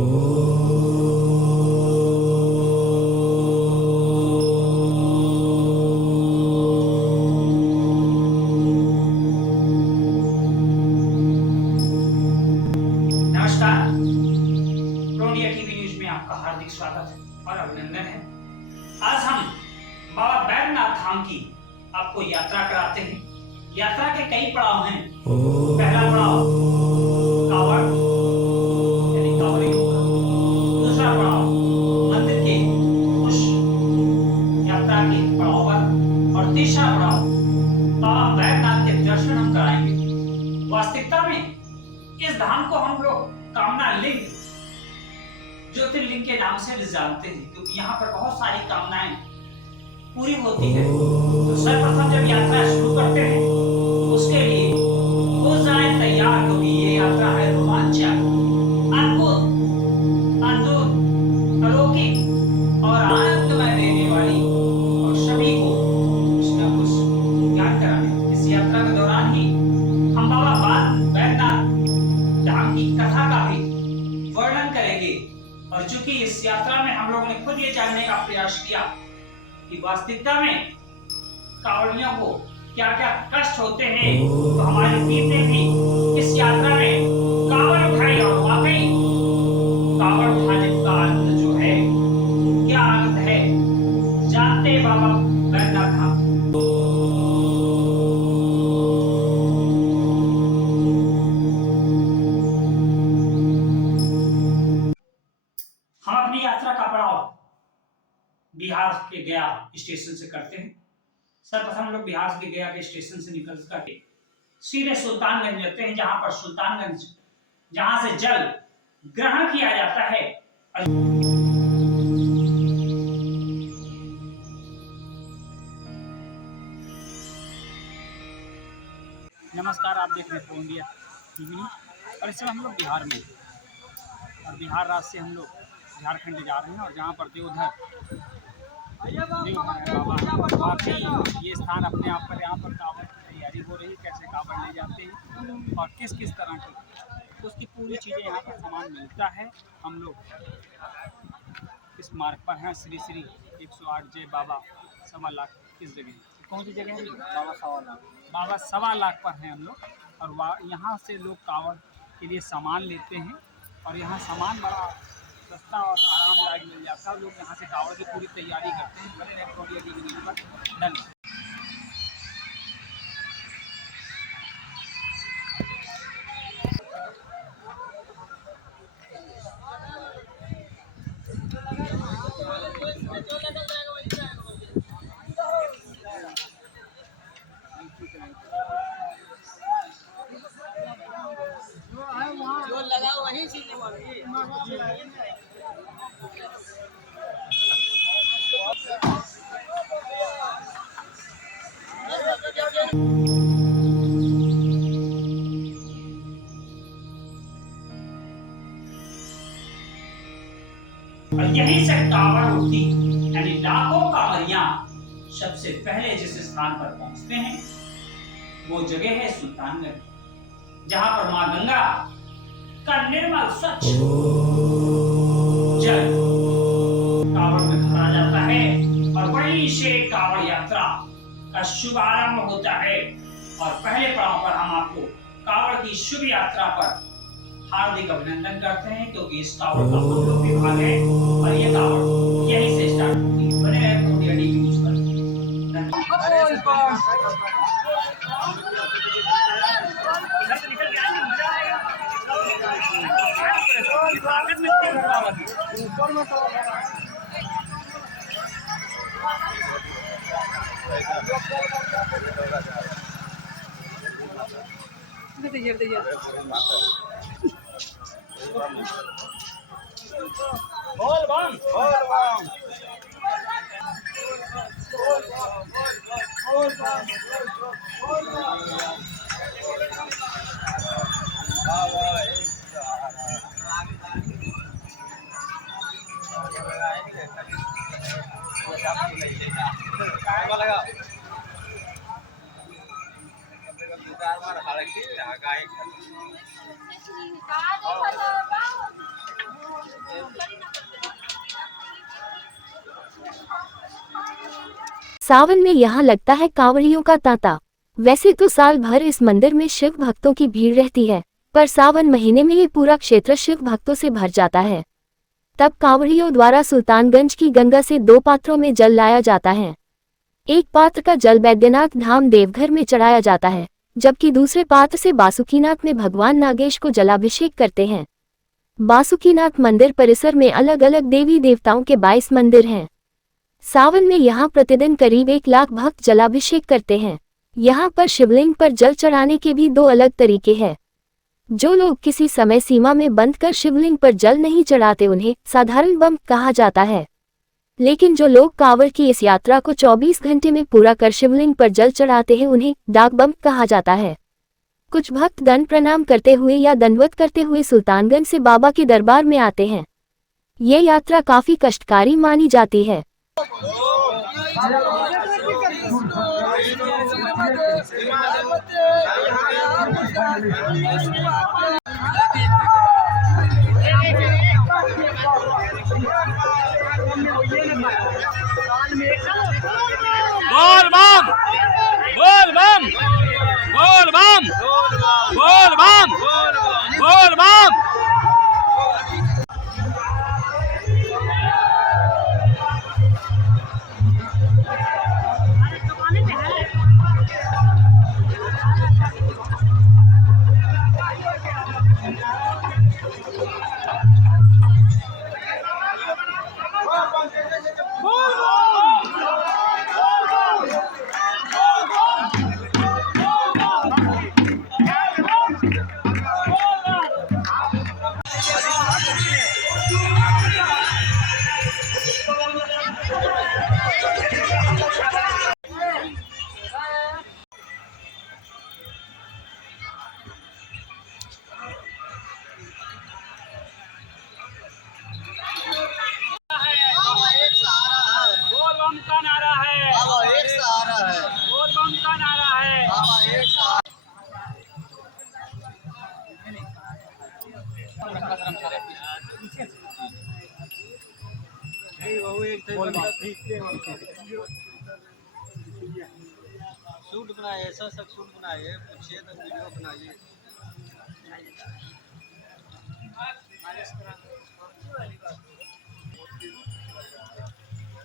नमस्कार, प्रोडिया TV news में आपका हार्दिक स्वागत और अभिनंदन है। आज हम बाबा बैद्यनाथ धाम की आपको यात्रा कराते हैं। यात्रा के कई पड़ाव हैं। पहला पड़ाव कावड़ यानी कांवड़ियों का, दूसरा पड़ाव मंदिर के उस यात्रा के पड़ाव पर और तीसरा पड़ाव बाबा बैद्यनाथ के दर्शन हम कराएंगे। वास्तविकता में इस धाम को हम लोग कामना लिंग ज्योतिर्लिंग के नाम से जानते हैं, क्योंकि यहाँ पर बहुत सारी कामनाएं पूरी होती है। तो सर्वप्रथम जब यात्रा शुरू करते हैं उसके लिए हो जाए तैयार, क्योंकि ये यात्रा है रोमांचक, अद्भुत, अद्भुत, अलौकिक और आनंदमय देने वाली और सभी को कुछ न कुछ ज्ञान कराने। इस यात्रा के दौरान ही हम बाबा बैद्यनाथ धाम की कथा का भी वर्णन करेंगे। और चूंकि इस यात्रा में हम लोगों ने खुद ये जानने का प्रयास किया कि वास्तविकता में कांवड़ियों को क्या क्या कष्ट होते हैं, तो हमारी टीम ने भी इस यात्रा में कांवड़ उठाई और वाकई कांवड़ उठाने का आनंद जो है, क्या आनंद है, जानते बाबा बैद्यनाथ धाम। हम अपनी यात्रा का पड़ाव बिहार के गया स्टेशन से करते हैं। सर्वप्रथम हम लोग बिहार के गया के स्टेशन से निकल करके सीधे सुल्तानगंज जाते हैं, जहां पर सुल्तानगंज जहां से जल ग्रहण किया जाता है। नमस्कार, आप देख रहे हैं प्रोडिया टीवी और इस समय हम लोग बिहार में और बिहार राज्य से हम लोग झारखंड जा रहे हैं और जहाँ पर देवधर वाकई ये स्थान अपने आप पर, यहाँ पर कावड़ की तैयारी हो रही, कैसे कावड़ ले जाते हैं और किस किस तरह की उसकी पूरी चीज़ें यहाँ पर सामान मिलता है। हम लोग इस मार्ग पर हैं। श्री श्री 108 जय बाबा सवा लाख। किस जगह, कौन सी जगह है? बाबा सवा लाख। बाबा सवा लाख पर हैं हम लोग और यहाँ से लोग कावड़ के लिए सामान लेते हैं और यहाँ सामान बड़ा सस्ता और आरामदायक मिल जाता है। लोग यहाँ से कावड़ की पूरी तैयारी करते हैं। बने रहे प्रोडिया टीवी न्यूज़ पर। धन्यवाद। जो लगा वही चीज और यहीं से कावड़ उठती, यानी लाखों कांवड़ियां सबसे पहले जिस स्थान पर पहुंचते हैं वो जगह है सुल्तानगंज, जहां पर मां गंगा का निर्मल स्वच्छ जल कावड़ में भरा जाता है और वहीं से कावड़ यात्रा का शुभारंभ होता है। और पहले पड़ाव पर हम आपको कावड़ की शुभ यात्रा पर हार्दिक अभिनंदन करते हैं, क्योंकि इस कावड़ का हम लोग भी भाग है और ये कावड़ यहीं से स्टार्ट होती है। बने रहे प्रोडिया टीवी न्यूज़ पर। बोल बम बोल बम बोल बम बोल बम। सावन में यहाँ लगता है कांवड़ियों का तांता। वैसे तो साल भर इस मंदिर में शिव भक्तों की भीड़ रहती है, पर सावन महीने में ये पूरा क्षेत्र शिव भक्तों से भर जाता है। तब कांवड़ियों द्वारा सुल्तानगंज की गंगा से 2 पात्रों में जल लाया जाता है। एक पात्र का जल बैद्यनाथ धाम देवघर में चढ़ाया जाता है, जबकि दूसरे पात्र से बासुकीनाथ में भगवान नागेश को जलाभिषेक करते हैं। बासुकीनाथ मंदिर परिसर में अलग अलग देवी देवताओं के 22 मंदिर हैं। सावन में यहाँ प्रतिदिन करीब 1 लाख भक्त जलाभिषेक करते हैं। यहाँ पर शिवलिंग पर जल चढ़ाने के भी 2 अलग तरीके हैं। जो लोग किसी समय सीमा में बंद कर शिवलिंग पर जल नहीं चढ़ाते उन्हें साधारण बम कहा जाता है, लेकिन जो लोग कांवड़ की इस यात्रा को 24 घंटे में पूरा कर शिवलिंग पर जल चढ़ाते हैं उन्हें डाक बम कहा जाता है। कुछ भक्त दंड प्रणाम करते हुए या दंडवत करते हुए सुल्तानगंज से बाबा के दरबार में आते हैं। ये यात्रा काफी कष्टकारी मानी जाती है। बोल बम बोल बम बोल बम बोल बम बोल बम। शूट बनाए, ऐसा सब शूट बनाए, पूछिए तो वीडियो बनाइए।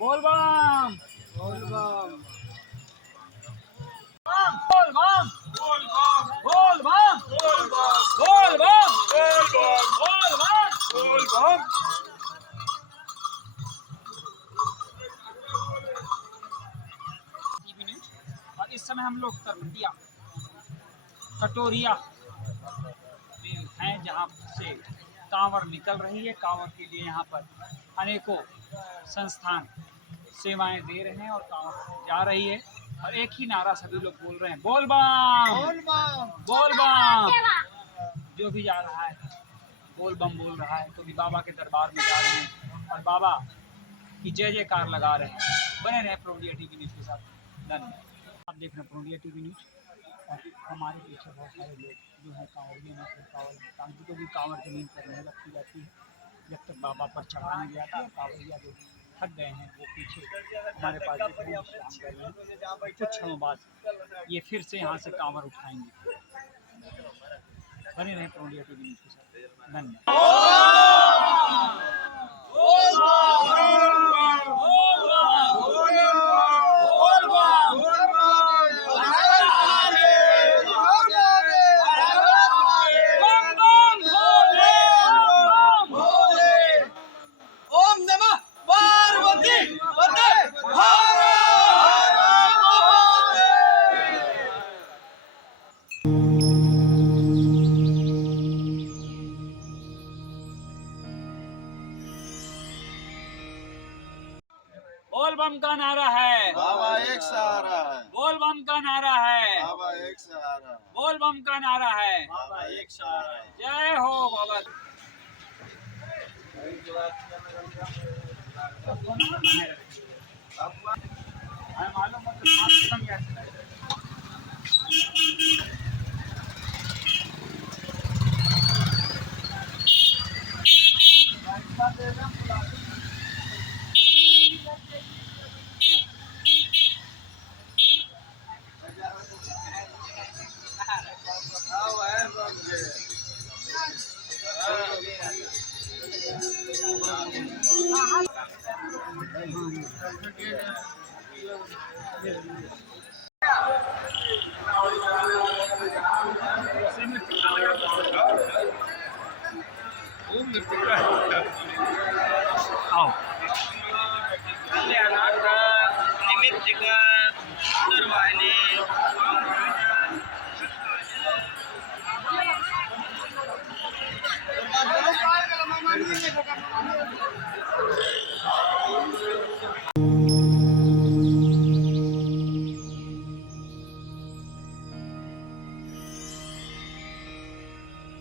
बोल बम बोल बम बोल बम बोल बम बोल बम बोल बम। और इस समय हम लोग तरवटिया कटोरिया में हैं, जहाँ से कांवड़ निकल रही है। कांवड़ के लिए यहाँ पर अनेकों संस्थान सेवाएं दे रहे हैं और कांवड़ जा रही है। और एक ही नारा सभी लोग बोल रहे हैं, बोल बम बोल बम। जो भी जा रहा है बोल बम बोल रहा है, तो भी बाबा के दरबार में जा रहे हैं और बाबा की जय जयकार लगा रहे हैं। बने रहे प्रोडिया टीवी न्यूज़ के साथ। धन्यवाद। आप देख रहे हैं प्रोडिया टीवी न्यूज़ और हमारे पीछे बहुत सारे लोग जो हैं कांवड़ियों में कांवड़ को भी कांवड़ जमीन पर नहीं रखी जाती है जब तक बाबा पर चढ़ा नहीं जाता। कांवड़िया जो थक गए हैं वो पीछे हमारे पास विश्राम कर रहे हैं। कुछ क्षणों बाद ये फिर से यहाँ से कांवड़ उठाएंगे। बने रहे प्रोडिया टीवी न्यूज़ के साथ। धन्यवाद। बोल बम का नारा है, बाबा एक सहारा है, बोल बम का नारा है, बाबा एक सहारा है, बोल बम का नारा है, बाबा एक सहारा है। जय हो बाबा। आओ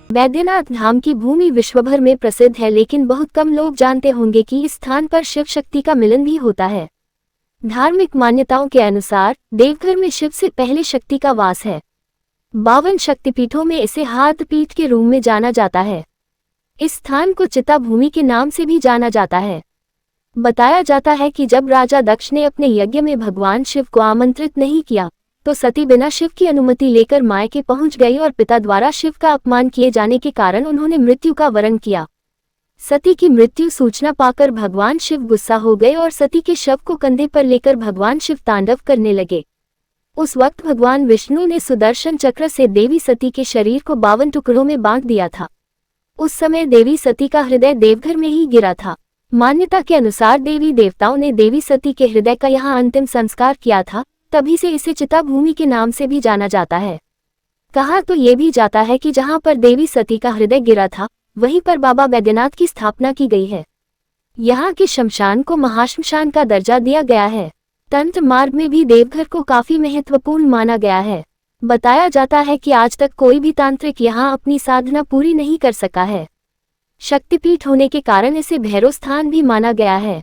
बैद्यनाथ धाम की भूमि विश्वभर में प्रसिद्ध है, लेकिन बहुत कम लोग जानते होंगे कि इस स्थान पर शिव शक्ति का मिलन भी होता है। धार्मिक मान्यताओं के अनुसार देवघर में शिव से पहले शक्ति का वास है। 52 शक्तिपीठों में इसे हाथपीठ के रूप में जाना जाता है। इस स्थान को चिता भूमि के नाम से भी जाना जाता है। बताया जाता है कि जब राजा दक्ष ने अपने यज्ञ में भगवान शिव को आमंत्रित नहीं किया, तो सती बिना शिव की अनुमति लेकर मायके पहुंच गई और पिता द्वारा शिव का अपमान किए जाने के कारण उन्होंने मृत्यु का वरण किया। सती की मृत्यु सूचना पाकर भगवान शिव गुस्सा हो गए और सती के शव को कंधे पर लेकर भगवान शिव तांडव करने लगे। उस वक्त भगवान विष्णु ने सुदर्शन चक्र से देवी सती के शरीर को 52 टुकड़ों में बांट दिया था। उस समय देवी सती का हृदय देवघर में ही गिरा था। मान्यता के अनुसार देवी देवताओं ने देवी सती के हृदय का यहाँ अंतिम संस्कार किया था, तभी से इसे चिता भूमि के नाम से भी जाना जाता है। कहा तो ये भी जाता है कि जहाँ पर देवी सती का हृदय गिरा था, वहीं पर बाबा बैद्यनाथ की स्थापना की गई है। यहाँ के शमशान को महाश्मशान का दर्जा दिया गया है। तंत्र मार्ग में भी देवघर को काफी महत्वपूर्ण माना गया है। बताया जाता है कि आज तक कोई भी तांत्रिक यहाँ अपनी साधना पूरी नहीं कर सका है। शक्तिपीठ होने के कारण इसे भैरव स्थान भी माना गया है।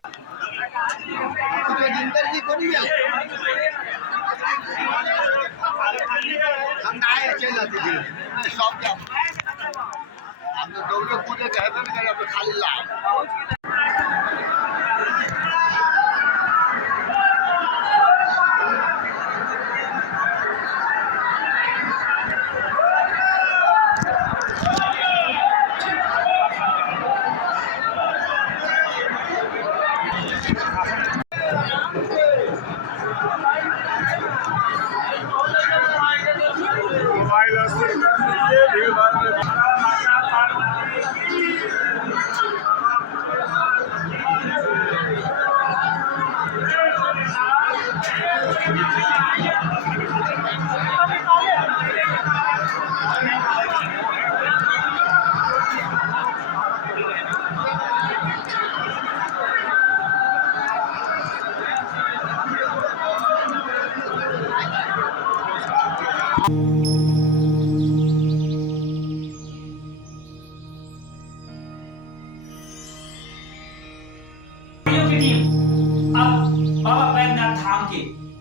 की टीम अब बाबा बैद्यनाथ धाम के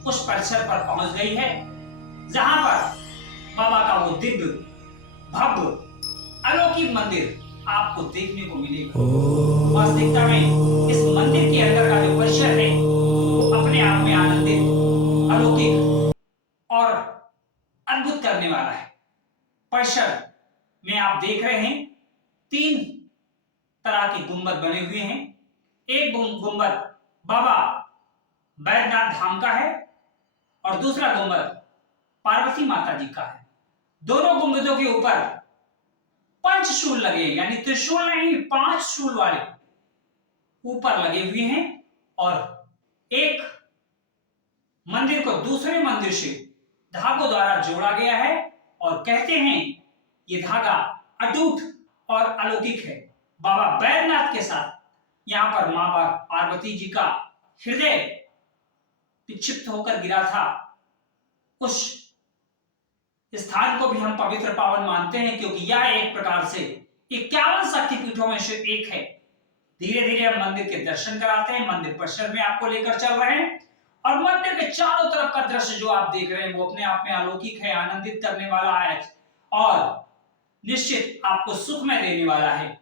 उस परिसर पर पहुंच गई है, जहां पर बाबा का वो दिव्य भव्य अलौकिक मंदिर आपको देखने को मिलेगा। वास्तविकता में इस मंदिर के अंदर का जो परिसर है वो अपने आप में आनंदित, अलौकिक और अद्भुत करने वाला है। परिसर में आप देख रहे हैं 3 तरह के गुंबद बने हुए हैं। एक गुंबद बाबा बैद्यनाथ धाम का है और दूसरा गुंबद पार्वती माता जी का है। दोनों गुंबदों के ऊपर पंचशूल लगे, यानी त्रिशूल नहीं, 5 शूल वाले ऊपर लगे हुए हैं और एक मंदिर को दूसरे मंदिर से धागों द्वारा जोड़ा गया है और कहते हैं ये धागा अटूट और अलौकिक है। बाबा बैद्यनाथ के साथ यहाँ पर मां पार्वती जी का हृदय विक्षिप्त होकर गिरा था। उस स्थान को भी हम पवित्र पावन मानते हैं, क्योंकि यह एक प्रकार से 51 शक्तिपीठों में से एक है। धीरे धीरे हम मंदिर के दर्शन कराते हैं, मंदिर परिसर में आपको लेकर चल रहे हैं और मंदिर के चारों तरफ का दृश्य जो आप देख रहे हैं वो अपने आप में अलौकिक है, आनंदित करने वाला है और निश्चित आपको सुख में देने वाला है।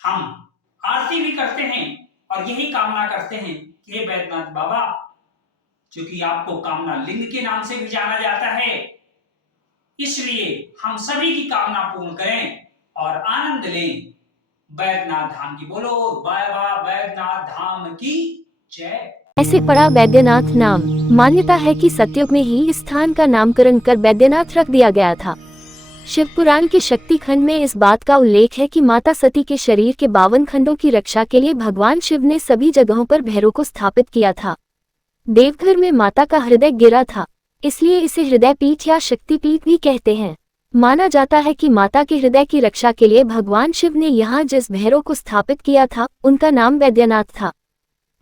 हम आरती भी करते हैं और यही कामना करते हैं कि हे बैद्यनाथ बाबा, क्योंकि आपको कामना लिंग के नाम से भी जाना जाता है, इसलिए हम सभी की कामना पूर्ण करें और आनंद लें। बैद्यनाथ धाम की बोलो, बाबा बैद्यनाथ धाम की जय ऐसे पड़ा बैद्यनाथ नाम। मान्यता है कि सतयुग में ही इस स्थान का नामकरण कर बैद्यनाथ रख दिया गया था। शिव पुराण के शक्ति खंड में इस बात का उल्लेख है कि माता सती के शरीर के 52 खंडों की रक्षा के लिए भगवान शिव ने सभी जगहों पर भैरव को स्थापित किया था। देवघर में माता का हृदय गिरा था, इसलिए इसे हृदय पीठ या शक्ति पीठ भी कहते हैं। माना जाता है कि माता के हृदय की रक्षा के लिए भगवान शिव ने यहाँ जिस भैरव को स्थापित किया था उनका नाम बैद्यनाथ था।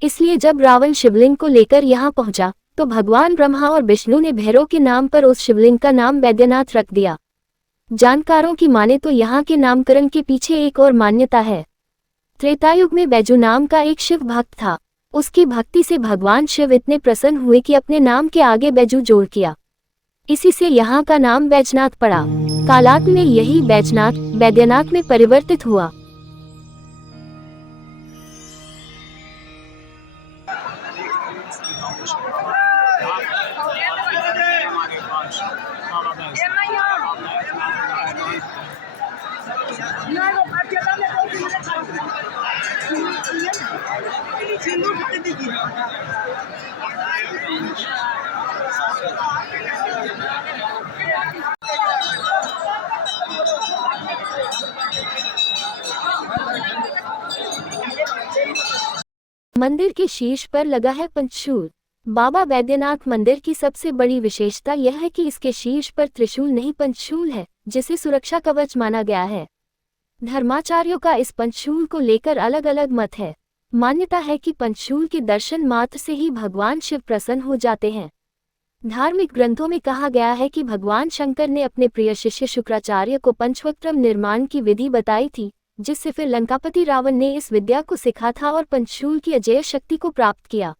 इसलिए जब रावण शिवलिंग को लेकर यहाँ पहुंचा तो भगवान ब्रह्मा और विष्णु ने भैरव के नाम पर उस शिवलिंग का नाम बैद्यनाथ रख दिया। जानकारों की माने तो यहाँ के नामकरण के पीछे एक और मान्यता है। त्रेतायुग में बैजू नाम का एक शिव भक्त था। उसकी भक्ति से भगवान शिव इतने प्रसन्न हुए कि अपने नाम के आगे बैजू जोड़ किया। इसी से यहाँ का नाम बैजनाथ पड़ा। कालांत में यही बैजनाथ बैद्यनाथ में परिवर्तित हुआ। मंदिर के शीर्ष पर लगा है पंचशूल। बाबा बैद्यनाथ मंदिर की सबसे बड़ी विशेषता यह है कि इसके शीर्ष पर त्रिशूल नहीं पंचशूल है, जिसे सुरक्षा कवच माना गया है। धर्माचार्यों का इस पंचशूल को लेकर अलग अलग मत है। मान्यता है कि पंचशूल के दर्शन मात्र से ही भगवान शिव प्रसन्न हो जाते हैं। धार्मिक ग्रंथों में कहा गया है कि भगवान शंकर ने अपने प्रिय शिष्य शुक्राचार्य को पंचवक्त्रम निर्माण की विधि बताई थी, जिससे फिर लंकापति रावण ने इस विद्या को सीखा था और पंचशूल की अजेय शक्ति को प्राप्त किया।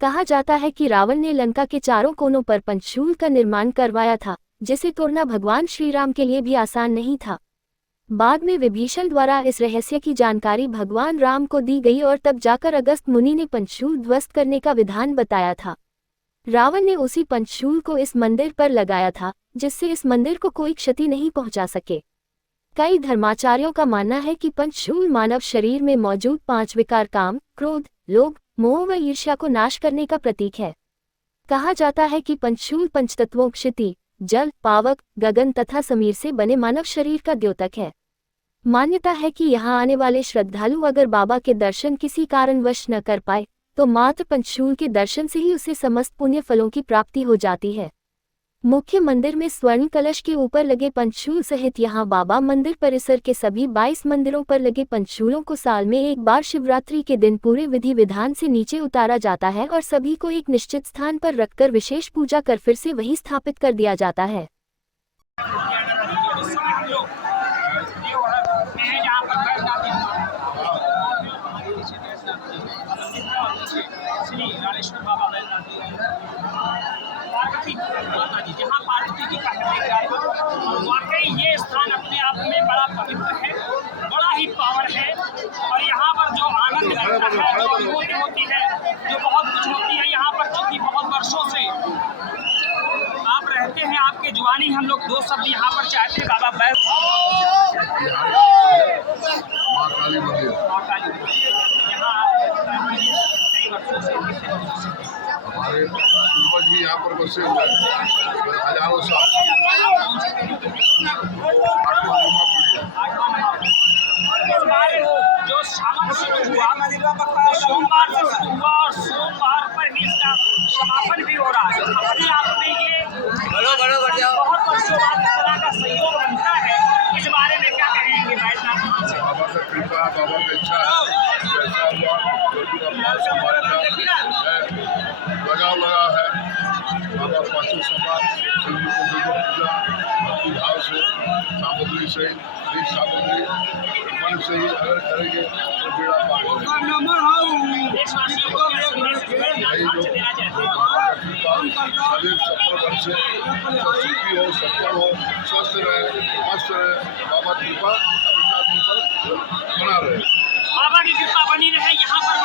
कहा जाता है कि रावण ने लंका के चारों कोनों पर पंचशूल का निर्माण करवाया था, जिसे तोड़ना भगवान श्री राम के लिए भी आसान नहीं था। बाद में विभीषण द्वारा इस रहस्य की जानकारी भगवान राम को दी गई और तब जाकर अगस्त मुनि ने पंचशूल ध्वस्त करने का विधान बताया था। रावण ने उसी पंचशूल को इस मंदिर पर लगाया था, जिससे इस मंदिर को कोई क्षति नहीं पहुंचा सके। कई धर्माचार्यों का मानना है कि पंचशूल मानव शरीर में मौजूद 5 विकार काम, क्रोध, लोभ, मोह व ईर्ष्या को नाश करने का प्रतीक है। कहा जाता है कि पंचशूल पंचतत्वों क्षिति, जल, पावक, गगन तथा समीर से बने मानव शरीर का द्योतक है। मान्यता है कि यहाँ आने वाले श्रद्धालु अगर बाबा के दर्शन किसी कारणवश न कर पाए तो मात्र पंचशूल के दर्शन से ही उसे समस्त पुण्य फलों की प्राप्ति हो जाती है। मुख्य मंदिर में स्वर्ण कलश के ऊपर लगे पंचशूल सहित यहाँ बाबा मंदिर परिसर के सभी 22 मंदिरों पर लगे पंचशूलों को साल में एक बार शिवरात्रि के दिन पूरे विधि विधान से नीचे उतारा जाता है और सभी को एक निश्चित स्थान पर रखकर विशेष पूजा कर फिर से वहीं स्थापित कर दिया जाता है। जहाँ पार्वती जी का हृदय और वाकई ये स्थान अपने आप में बड़ा पवित्र है, बड़ा ही पावन है। और यहाँ पर जो आनंद लगता है, जो अनुभूति होती है, जो बहुत कुछ होती है यहाँ पर, क्योंकि बहुत वर्षों से आप रहते हैं, आपके जुआनी हम लोग दोस्त सब यहाँ पर चाहते हैं। बाबा बैल यहाँ कई वर्षों से हमारे पूर्वज भी यहाँ पर बसे हुए हैं हजारों साल। जो सावन शुरू हुआ सोमवार से शुरू हुआ और सोमवार पर ही इसका समापन भी हो रहा है। अपने आप में ये बहुत वर्षों बाद इस तरह का सहयोग बनता है। इस बारे में क्या कहेंगे बैजनाथ? बाबा का कृपा, बाबा की इच्छा है, जैसा हुआ लगा है। बाबा पांचों समाज सभी को पूजा भक्ति भाव से, सामग्री से, सामग्री मन से ही अगर करेंगे तो बेड़ा पार होगा। यही लोग शरीर सफल बन से सुखी हो, सफल हो, स्वस्थ रहे, मस्त रहे। बाबा कृपा हमेशा पर बना रहे। बाबा की कृपा बनी रहे। यहाँ पर